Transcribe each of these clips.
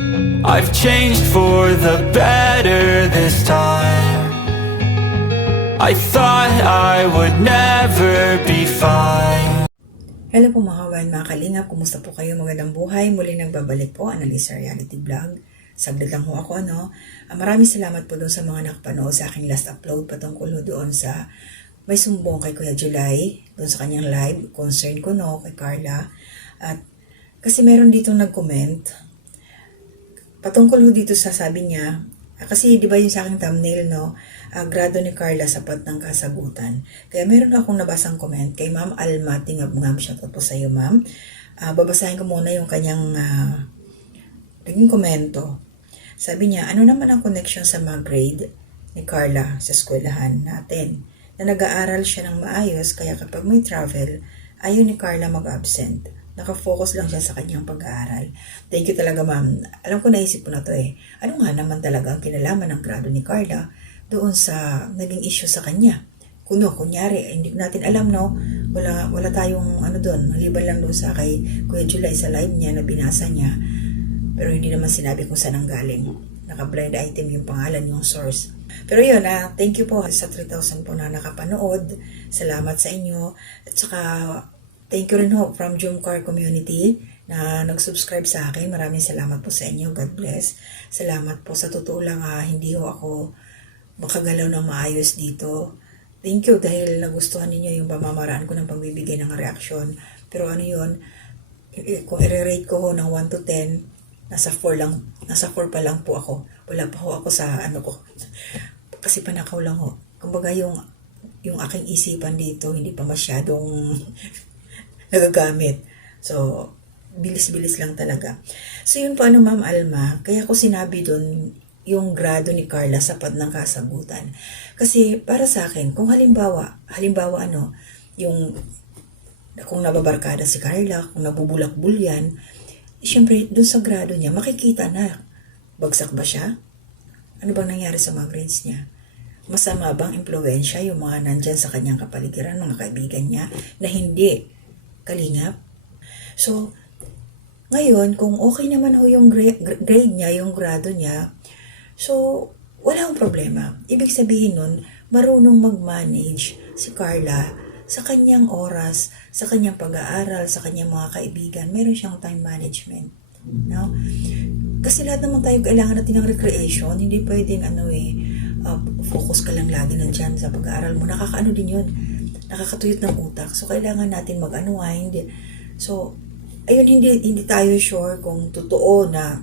I've changed for the better this time. I thought I would never be fine. Hello po mga kawan, mga kalingap, kumusta po kayo? Magandang buhay, muli nagbabalik po, Analisa Reality Vlog. Saglit lang po ako, maraming salamat po doon sa mga nakapanood sa aking last upload patungkol doon sa may sumbong kay Kuya July, doon sa kanyang live, concern ko kay Carla. At kasi meron dito nag-comment, patungkol dito sa sabi niya, kasi di ba yung sa aking thumbnail, grado ni Carla sapat ng kasagutan. Kaya meron akong nabasang comment kay Ma'am Alma Tingab-ngab, shoutout po sa iyo ma'am. Babasahin ko muna yung kanyang naging komento. Sabi niya, ano naman ang connection sa mga grade ni Carla sa eskwelahan natin? Na nag-aaral siya ng maayos, kaya kapag may travel, ayaw ni Carla mag-absent. Nakafocus lang siya sa kanyang pag-aaral. Thank you talaga ma'am. Alam ko naisip ko na to Ano nga naman talaga ang kinalaman ng grado ni Carla doon sa naging issue sa kanya? Kunyari, hindi natin alam wala tayong doon. Maliban lang doon sa kay Kuya July sa live niya na binasa niya. Pero hindi naman sinabi kung saan ang galing. Naka-blind item yung pangalan, yung source. Pero yun, thank you po sa 3,000 po na nakapanood. Salamat sa inyo. At saka, thank you rin from Jumcar Community na nag-subscribe sa akin. Maraming salamat po sa inyo. God bless. Salamat po. Sa totoo lang, hindi ako makagalaw ng maayos dito. Thank you dahil nagustuhan ninyo yung pamamaraan ko ng pagbibigay ng reaksyon. Pero kung i-rate ko ng 1 to 10, nasa 4 pa lang po ako. Wala pa ako sa ko. Kasi panakaw lang Kumbaga yung aking isipan dito, hindi pa masyadong nagagamit. So, bilis-bilis lang talaga. So, yun po Ma'am Alma, kaya ko sinabi doon, yung grado ni Carla sapat ng kasagutan. Kasi para sa akin, kung halimbawa yung kung nababarkada si Carla, kung nabubulakbul yan, siyempre doon sa grado niya, makikita na bagsak ba siya? Ano bang nangyari sa mga grades niya? Masama bang impluwensya yung mga nandyan sa kanyang kapaligiran, mga kaibigan niya, na hindi kalingap? So, ngayon, kung okay naman yung grade niya, yung grado niya, so, wala akong problema. Ibig sabihin nun, marunong mag-manage si Carla sa kanyang oras, sa kanyang pag-aaral, sa kanyang mga kaibigan. Meron siyang time management. Kasi lahat naman tayo kailangan natin ng recreation. Hindi pwedeng focus ka lang lagi nandyan sa pag-aaral mo. Nakakaano din yun. Nakakatuyot ng utak. So, kailangan natin mag-unwind. So, ayun, hindi tayo sure kung totoo na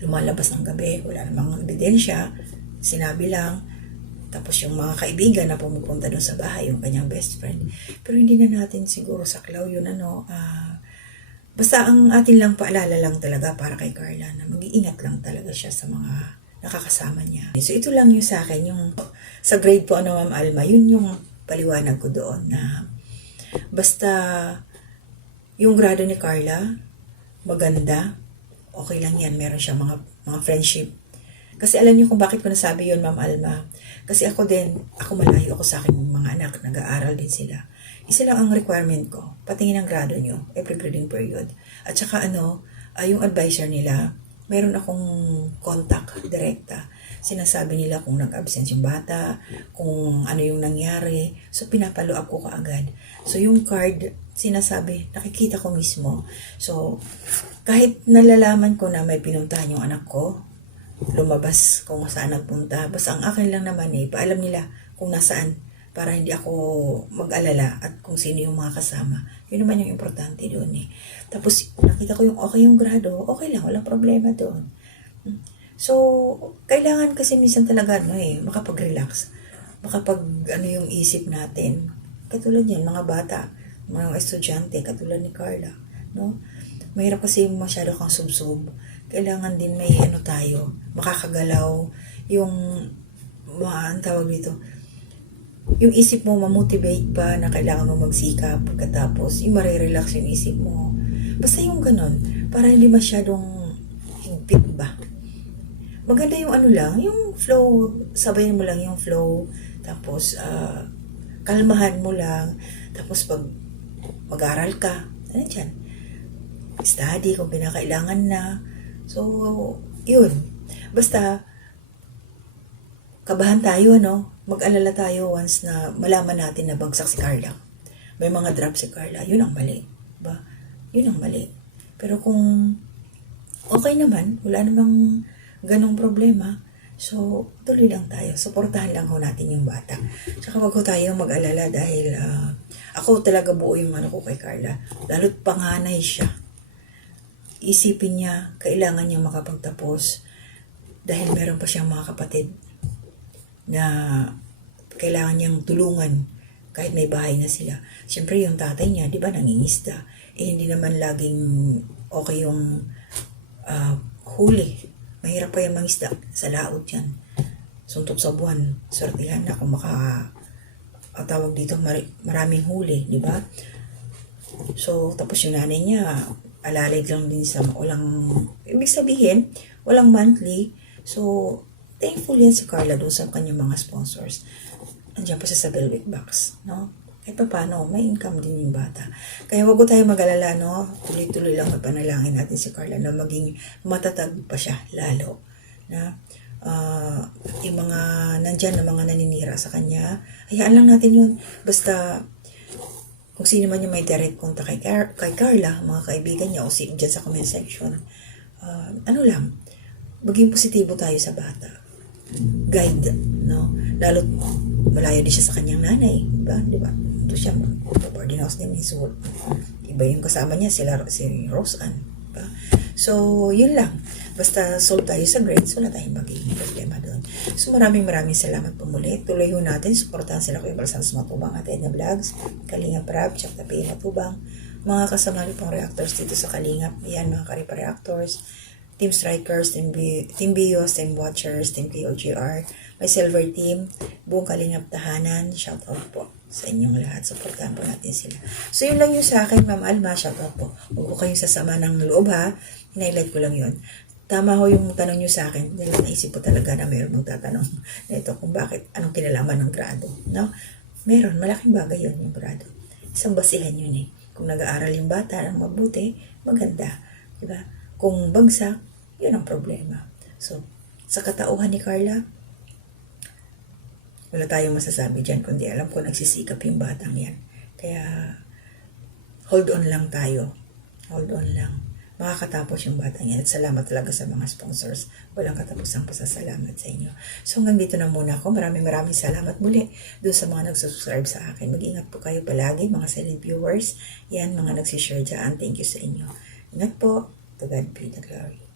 lumalabas ng gabi, wala namang ebidensya, sinabi lang, tapos yung mga kaibigan na pumupunta doon sa bahay, yung kanyang best friend. Pero hindi na natin siguro saklaw yun, basta ang atin lang paalala lang talaga para kay Carla na mag-iingat lang talaga siya sa mga nakakasama niya. So ito lang yung sa akin, yung sa grade po Ma'am Alma, yun yung paliwanag ko doon na basta yung grado ni Carla, maganda, okay lang yan, meron siya mga friendship. Kasi alam niyo kung bakit ko nasabi yun, Ma'am Alma. Kasi ako malayo ako sa aking mga anak, nag-aaral din sila. Isa lang ang requirement ko, patingin ang grado nyo, every grading period. At saka yung advisor nila, meron akong contact, direkta. Sinasabi nila kung nag-absent yung bata, kung ano yung nangyari. So, pinapalo up ko kaagad. So, yung card, sinasabi, nakikita ko mismo. So, kahit nalalaman ko na may pinuntahan yung anak ko, lumabas kung saan nagpunta. Basta ang akin lang naman paalam nila kung nasaan para hindi ako mag-alala at kung sino yung mga kasama. Yun naman yung importante doon Tapos, nakita ko yung okay yung grado, okay lang, walang problema doon. So, kailangan kasi minsan talaga, makapag-relax. Yung isip natin. Katulad yan, mga bata, mga estudyante, katulad ni Carla, Mahirap kasi masyado kang subsub. Kailangan din may tayo, makakagalaw, yung, tawag dito, yung isip mo mamotivate pa na kailangan mo magsikap pagkatapos, yung marirelax yung isip mo. Basta yung ganun, para hindi masyadong higpit ba. Maganda yung yung flow, sabayan mo lang yung flow, tapos kalmahan mo lang, tapos pag mag-aral ka, dyan, study kung kinakailangan na. So, yun. Basta, kabahan tayo, no? Mag-alala tayo once na malaman natin na bagsak si Carla. May mga drop si Carla. Yun ang mali. Ba? Yun ang mali. Pero kung okay naman, wala namang ganong problema, so tuloy lang tayo. Suportahan lang ho natin yung bata. Tsaka wag ho tayo mag-alala dahil ako talaga buo yung ano ko kay Carla. Lalo't panganay siya. Isipin niya, kailangan niya makapagtapos dahil meron pa siyang mga kapatid na kailangan niyang tulungan kahit may bahay na sila. Siyempre yung tatay niya, di ba, nangingisda. Hindi naman laging okay yung huli. Mahirap pa yung mangisda sa laot yan. Suntok sa buwan. Sortihan na kung tawag dito, maraming huli, di ba? So, tapos yung nanay niya, alalig lang din sa ibig sabihin, walang monthly. So, thankful yan si Carla doon sa kanyang mga sponsors. Andiyan pa siya sa Belwick Box, no? Kahit pa paano, may income din yung bata. Kaya wag ko tayo mag-alala, no? Tuloy-tuloy lang mapanalangin natin si Carla na maging matatag pa siya, lalo. Na, yung mga nandyan na mga naninira sa kanya, hayaan lang natin yun. Basta, kung sino man yung may direct contact kay Carla, mga kaibigan niya, o dyan sa comment section, ano lang, maging positibo tayo sa bata. Guide, no? Lalo malayo din siya sa kanyang nanay, di ba? Ito siya, boarding house din, so, iba yung kasama niya, si Rose Ann, diba? So, yun lang. Basta solve tayo sa grades, wala tayong magiging problema doon. So, maraming salamat po muli. Tuloy ho natin, supportahan sila Kuya Balsams Matubang at Edna Vlogs, Kalingap Rap, Chakta P. Matubang, mga kasama rin pong reactors dito sa Kalingap. Ayan, mga Karipa reactors, Team Strikers, Team Bios, Team Watchers, Team KOGR, may Silver Team, buong Kalingap Tahanan, shoutout po sa inyong lahat. Supportahan po natin sila. So, yun lang yung sa akin, Ma'am Alma, shoutout po. Huwag ko kayong sasama ng loob, ha? Hinighlight ko lang yun. Tama ho yung tanong nyo sa akin. Dahil naisip ko talaga na mayroon magtatanong nito kung bakit, anong kinalaman ng grado. No? Meron, malaking bagay yun yung grado. Isang basihan yun eh. Kung nag-aaral yung bata ng mabuti, maganda. Diba? Kung bagsak, yun ang problema. So, sa katauhan ni Carla, wala tayong masasabi dyan, kundi alam ko nagsisikap yung batang yan. Kaya, hold on lang tayo. Hold on lang. Makakatapos yung batang yan. At salamat talaga sa mga sponsors. Walang katapusang pasasalamat sa inyo. So, hanggang dito na muna ako. Maraming salamat muli doon sa mga nagsusubscribe sa akin. Mag-ingat po kayo palagi, mga silent viewers. Yan, mga nagsishare dyan. Thank you sa inyo. Ingat po. To God be the glory.